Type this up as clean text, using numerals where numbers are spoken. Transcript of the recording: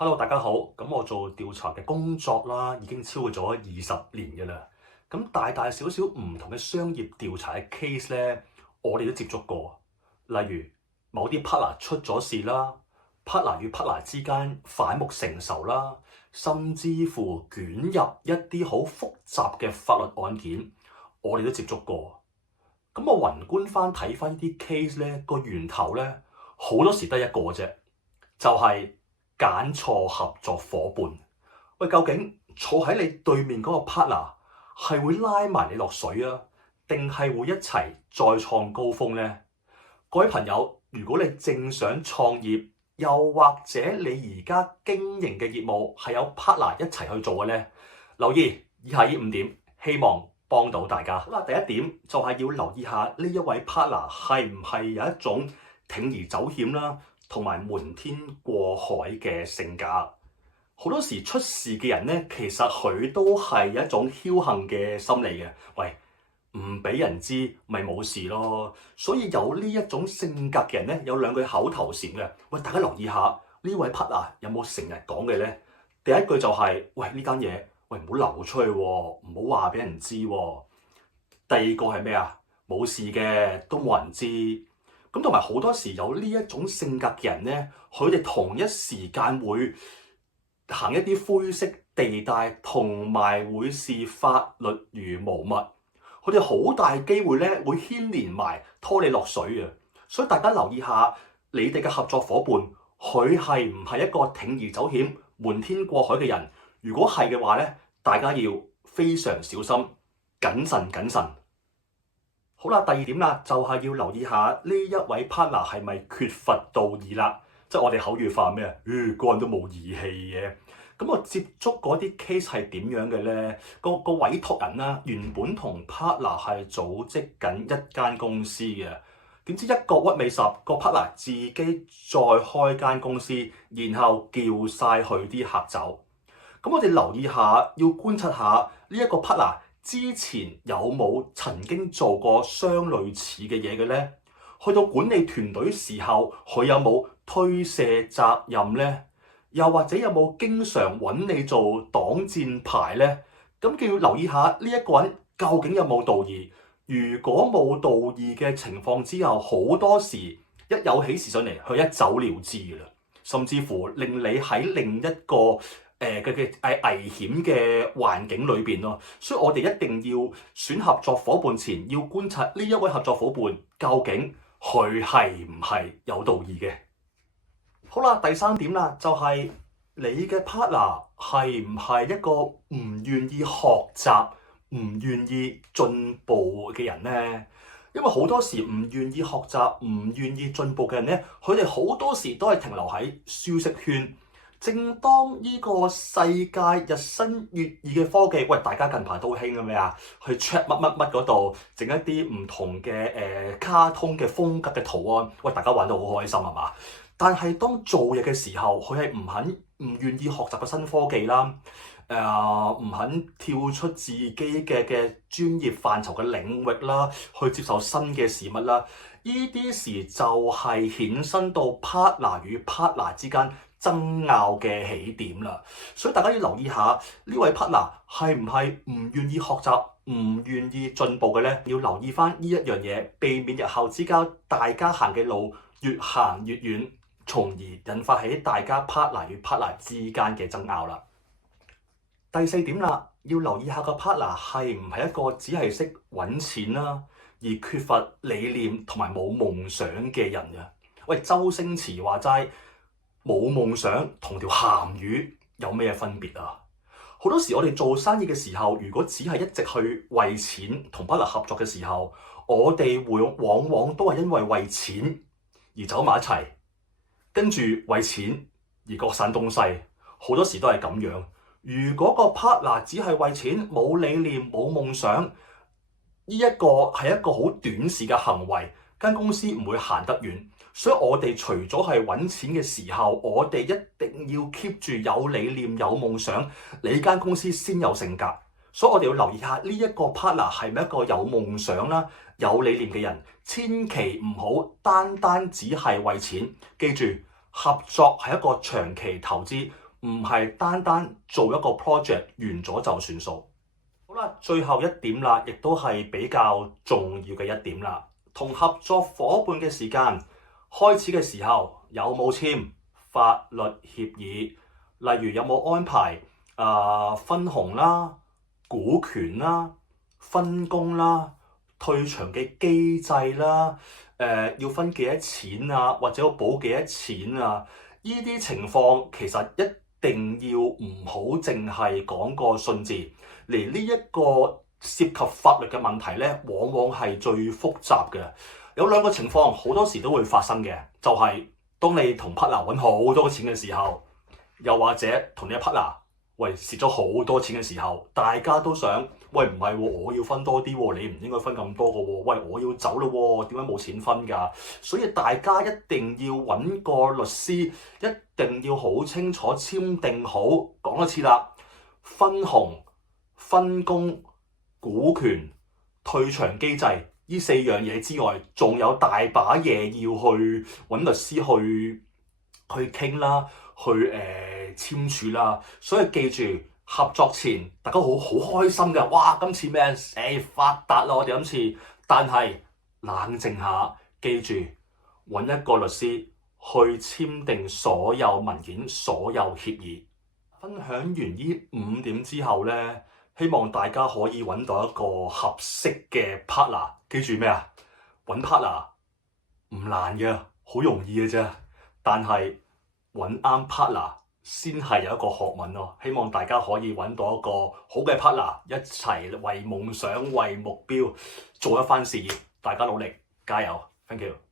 Hello，大家好。咁我做調查嘅工作啦，已經超過咗20年嘅啦。咁大大小小唔同嘅商業調查嘅 case 咧，我哋都接觸過。例如某啲 partner 出咗事啦，partner 與 partner 之間反目成仇啦，甚至乎捲入一啲好複雜嘅法律案件，我哋都接觸過。咁我宏觀翻睇翻呢啲 case 咧，個源頭咧好多時得一個啫，就係揀錯合作伙伴。喂，究竟坐喺你對面嗰個 partner 係會拉埋你落水啊，定係會一齊再創高峰呢？各位朋友，如果你正想創業，又或者你而家經營嘅業務係有 partner 一齊去做嘅呢，留意以下呢5點，希望幫到大家。好啦，第一點就係要留意下呢一位 partner 係唔係有一種鋌而走險啦，同埋瞞天過海嘅性格。好多時出事嘅人咧，其實佢都係一種僥倖嘅心理嘅。喂，唔俾人知咪冇事咯。所以有呢一種性格嘅人咧，有2句口頭禪嘅。喂，大家留意下呢位 partner 有冇成日講嘅咧？第一句就係：喂，呢單嘢，喂，唔好流出去喎，唔好話俾人知喎。第二個係咩啊？冇事嘅，都冇人知。咁同埋好多時有呢一種性格嘅人咧，佢哋同一時間會行一啲灰色地帶，同埋會視法律如無物。佢哋好大機會咧會牽連埋拖你落水啊！所以大家留意下你哋嘅合作伙伴，佢係唔係一個鋌而走險、瞞天過海嘅人？如果係嘅話咧，大家要非常小心、謹慎。好啦，第二點啦，就係要留意下呢一位 partner 係咪缺乏道義啦？即係我哋口語化咩啊？個人都冇義氣嘅。咁我接觸嗰啲 case 係點樣嘅咧？個委託人啦，原本同 partner 係組織緊一間公司嘅，點知一個屈尾十個 partner 自己再開間公司，然後叫晒佢啲客走。咁我哋留意下，要觀察下呢一個 partner 之前有冇曾經做過相類似嘅嘢嘅咧？去到管理團隊時候，佢有冇推卸責任咧？又或者有冇經常揾你做擋箭牌咧？咁就要留意下呢一個人究竟有冇道義。如果冇道義嘅情況之下，好多時一有起事上嚟，佢一走了之㗎啦，甚至乎令你喺另一個危險嘅環境裏邊咯。所以我哋一定要選合作伙伴前，要觀察呢一位合作伙伴究竟佢係唔係有道義嘅。好啦，第3點啦，就係你嘅 partner 係唔係一個唔願意學習、唔願意進步嘅人呢？因為好多時唔願意學習、唔願意進步嘅人咧，佢哋好多時都係停留喺舒適圈。正當呢個世界日新月異嘅科技，喂，大家近排都興嘅咩啊？去 check 乜嗰度整一啲唔同嘅卡通嘅風格嘅圖案，喂，大家玩到好開心係嘛？但係當做嘢嘅時候，佢係唔願意學習嘅新科技啦，唔肯跳出自己嘅專業範疇嘅領域啦，去接受新嘅事物啦。呢啲事就係衍生到 partner 與 partner 之間爭拗嘅起點啦。所以大家要留意下呢位 partner 係唔係唔願意學習、唔願意進步嘅咧？要留意翻呢一樣嘢，避免日後之間大家行嘅路越行越遠，從而引發起大家 partner 與 partner 之間嘅爭拗啦。第4點啦，要留意下個 partner 係唔係一個只係識揾錢啦，而缺乏理念同埋冇夢想嘅人啊。喂，周星馳話齋，冇夢想同條鹹魚有咩分別啊？好多時我哋做生意嘅時候，如果只係一直去為錢同 partner 合作嘅時候，我哋會往往都係因為為錢而走埋一齊，跟住為錢而各散東西，好多時都係咁樣。如果個 partner 只係為錢，冇理念、冇夢想，呢一個係一個好短視嘅行為，間公司唔會行得遠。所以我哋除咗係揾錢嘅時候，我哋一定要 keep 住有理念、有夢想，你間公司先有性格。所以我哋要留意下呢一個 partner 係咪一個有夢想啦、有理念嘅人，千祈唔好單單只係為錢。記住，合作係一個長期投資。唔係單單做一個 project 完咗就算數。好啦，最後一點啦，亦都係比較重要嘅一點啦。同合作夥伴嘅時間開始嘅時候，有冇簽法律協議？例如有冇安排分紅啦、股權啦、分工啦、退場嘅機制啦，要分幾多錢啊，或者要補幾多錢啊？呢啲情況其實一定要唔好淨係講個信字，嚟呢一個涉及法律嘅問題咧，往往係最複雜嘅。有兩個情況好多時都會發生嘅，就係當你同 partner 揾好多錢嘅時候，又或者同你嘅 partner 喂蝕咗好多錢嘅時候，大家都想喂唔係喎，我要分多啲喎，你唔應該分咁多嘅喎，喂我要走咯喎，點解冇錢分㗎？所以大家一定要揾個律師，一定要好清楚簽訂好，講一次啦，分紅、分工、股權、退場機制呢四樣嘢之外，仲有大把嘢要去揾律師去傾啦，去簽署啦。所以記住合作前大家好開心嘅，哇！今次咩發達啦，我哋今次，但係冷靜下，記住揾一個律師去簽訂所有文件、所有協議。分享完呢5點之後咧，希望大家可以揾到一個合適嘅 partner。記住咩啊？揾 partner 唔難嘅，好容易嘅啫。但係揾啱 partner 先係有一個學問咯。希望大家可以揾到一個好嘅 partner，一齊為夢想、為目標做一番事業。大家努力，加油！Thank you。